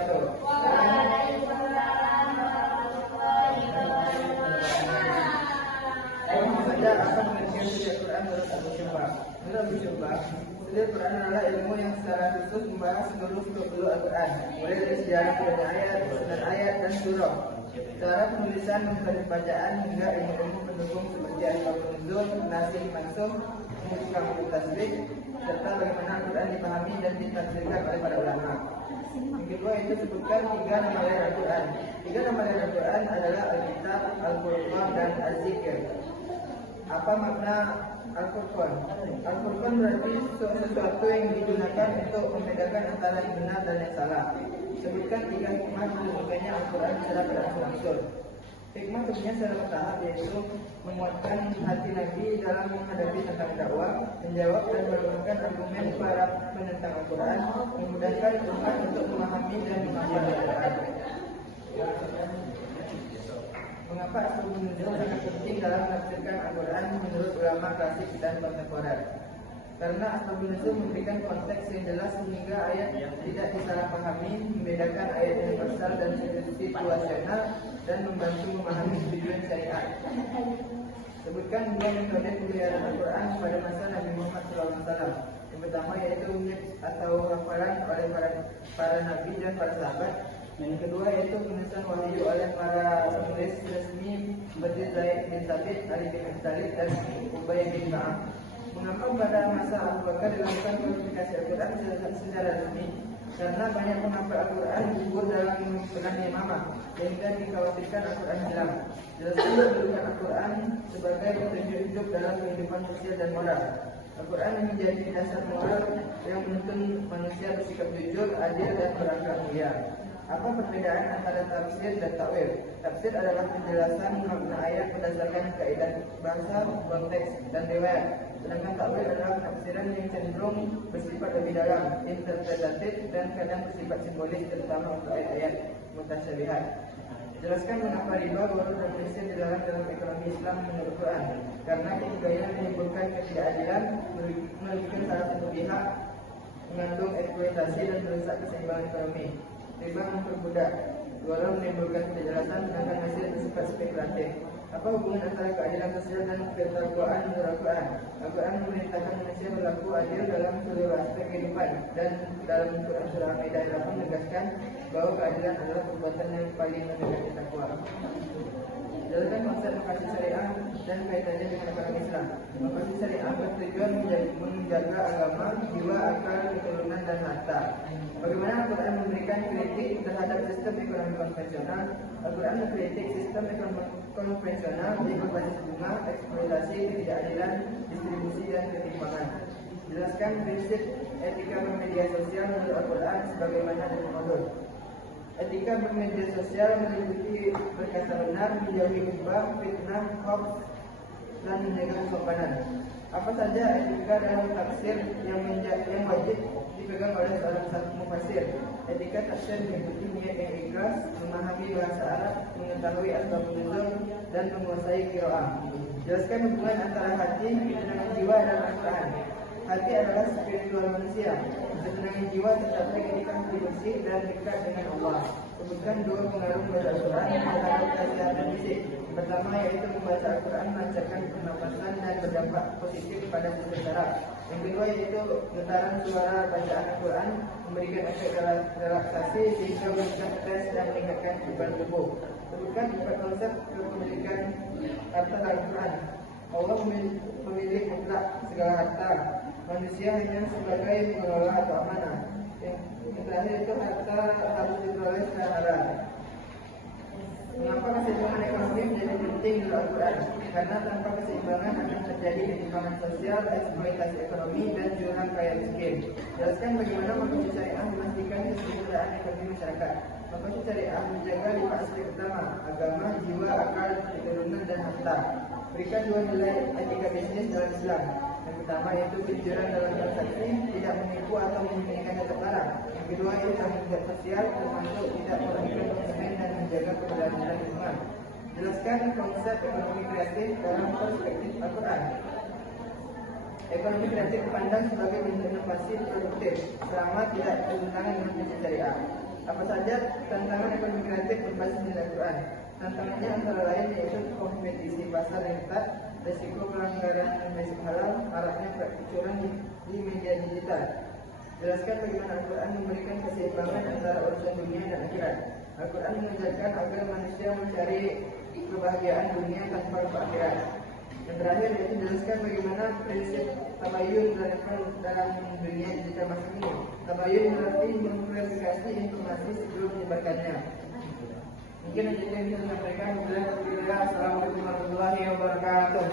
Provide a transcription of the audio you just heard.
wabarakatuh. Saya saja akan mengajarkan setiap Quran menurut Abu Syubah. Menurut Abu Syubah, setiap Quran adalah ilmu yang secara khusus membahas seluruh Al-Quran, mulai dari sejarah turunnya ayat, susunan ayat, dan surah, cara penulisan, metode bacaan, hingga ilmu-ilmu pendukung seperti asbabun nuzul, nasikh mansukh, muhkam tasbih, serta bagaimana Al-Quran dipahami dan ditafsirkan oleh para ulama. Yang kedua itu sebutkan 3 nama lain Al-Quran. 3 nama lain Al-Quran adalah Al-Kitab, Al-Furqan, dan Az-Zikr. Apa makna Al-Furqan? Al-Furqan berarti sesuatu yang digunakan untuk membedakan antara yang benar dan yang salah. Sebutkan 3 hikmah dibukanya Al-Quran secara berangsur-angsur. Hikmah tentunya secara bertahap, yaitu menguatkan hati Nabi dalam menghadapi tentang dakwah, menjawab dan menemukan argumen para penentang Al-Quran, memudahkan umat untuk memahami dan menghafal Al-Quran. Mengapa asbabun nuzul sangat penting dalam menafsirkan Al-Quran menurut ulama klasik dan kontemporer? Karena asbabun nuzul memberikan konteks yang jelas sehingga ayat tidak disalahpahami, membedakan ayat universal dan situasional, dan membantu memahami tujuan syariat. Sebutkan 2 metode pemeliharaan Al-Quran pada masa Nabi Muhammad SAW. Yang pertama yaitu hifz atau hafalan oleh para nabi dan para sahabat. Yang kedua yaitu penulisan wahyu oleh para penulis resmi seperti Zaid bin Thabit, Ali bin Abi Thalib, dan Ubay bin Ka'ab. Mengapa pada masa Abu Bakar dilakukan kodifikasi Al-Quran secara resmi? Karena banyak penghafal Al-Quran gugur dalam peran imamah, sehingga dikhawatirkan Al-Quran hilang. Jelaskan kedudukan Al-Quran sebagai petunjuk hidup dalam kehidupan sosial dan moral. Al-Quran menjadi dasar moral yang menuntun manusia bersikap jujur, adil, dan berakhlak mulia. Apa perbedaan antara tafsir dan takwil? Tafsir adalah penjelasan makna ayat berdasarkan kaidah bahasa, konteks, dan riwayat. Sedangkan takwil adalah penafsiran yang cenderung bersifat lebih dalam, interpretatif, dan kadang bersifat simbolis, terutama untuk ayat-ayat mutasyabihat. Jelaskan mengapa riba baru terdefinisi dilarang dalam ekonomi Islam menurut Quran. Karena ketiganya menimbulkan ketidakadilan, merugikan salah satu pihak, mengandung eksploitasi, dan merusak keseimbangan ekonomi. Riba memperbudak, walau menimbulkan kejelasan, sedangkan hasil bersifat spekulatif. Apa hubungan antara keadilan sosial dan ketakwaan menurut Al-Quran? Al-Quran memerintahkan manusia berlaku adil dalam seluruh aspek kehidupan, dan dalam Quran surah Al-Maidah 8 menegaskan bahwa keadilan adalah perbuatan yang paling mendekati takwa. Jelaskan konsep makasih syariah dan kaitannya dengan ekonomi Islam. Makasih syariah bertujuan menjaga agama, jiwa, akal, keturunan, dan harta. Bagaimana Al-Quran memberikan kritik terhadap sistem ekonomi konvensional? Al-Quran mengkritik sistem ekonomi konvensional yang berbasis bunga, eksploitasi, ketidakadilan, distribusi, dan ketimpangan. Jelaskan prinsip etika bermedia sosial menurut Al-Quran sebagaimana diatur. Etika bermedia sosial meliputi berkata benar, menjauhi ghibah, fitnah, hoax, dan menjaga kesopanan. Apa saja etika dalam tafsir yang wajib dipegang oleh seorang mufasir? Etika tafsir meliputi niat yang ikhlas, memahami bahasa Arab, mengetahui asbabun nuzul, dan menguasai qiraah. Jelaskan hubungan antara hati dengan jiwa dalam Al-Quran. Hati adalah spiritual manusia, sedangkan jiwa tercapai ketika hati bersih dan dekat dengan Allah. Sebutkan 2 pengaruh membaca Al-Quran terhadap kesehatan fisik. Pertama yaitu membaca Al-Quran melancarkan pernapasan dan berdampak positif pada sistem saraf. Yang kedua yaitu getaran suara bacaan Al-Quran memberikan efek relaksasi sehingga mencegah stres dan meningkatkan beban tubuh. Sebutkan 4 konsep kepemilikan harta Al-Quran. Allah memilih mutlak segala harta. Manusia hanya sebagai pengelola atau amanah. Yang terakhir itu harta harus diperoleh secara halal. Mengapa keseimbangan ekonomi menjadi penting dalam Al-Quran? Karena tanpa keseimbangan akan terjadi ketimpangan sosial, eksploitasi ekonomi, dan jurang kaya miskin. Jelaskan bagaimana makasih syariah memastikan kesejahteraan ekonomi masyarakat. Makasih syariah menjaga 5 aspek utama: agama, jiwa, akal, keturunan, dan harta. Berikan 2 nilai etika bisnis dalam Islam. Yang pertama yaitu kejujuran dalam transaksi, tidak menipu atau menyembunyikan data barang. Yang kedua yaitu tanggung jawab sosial, termasuk tidak merugikan konsumen dan menjaga keberlanjutan lingkungan. Jelaskan konsep ekonomi kreatif dalam perspektif Al-Quran. Ekonomi kreatif dipandang sebagai bentuk inovasi produktif selama tidak bertentangan dengan prinsip syariah. Apa saja tantangan ekonomi kreatif berbasis nilai Al-Quran? Tantangannya antara lain yaitu kompetisi pasar yang ketat, risiko pelanggaran prinsip halal, maraknya praktik curang di media digital. Jelaskan bagaimana Al-Quran memberikan keseimbangan antara urusan dunia dan akhirat. Al-Quran mengajarkan agar manusia mencari kebahagiaan dunia tanpa lupa akhirat. Yang terakhir yaitu jelaskan bagaimana prinsip tabayun dalam dunia digital masa ini. Tabayun berarti memverifikasi informasi sebelum menyebarkannya. Mungkin aja yang bisa disampaikan. Assalamualaikum warahmatullahi wabarakatuh.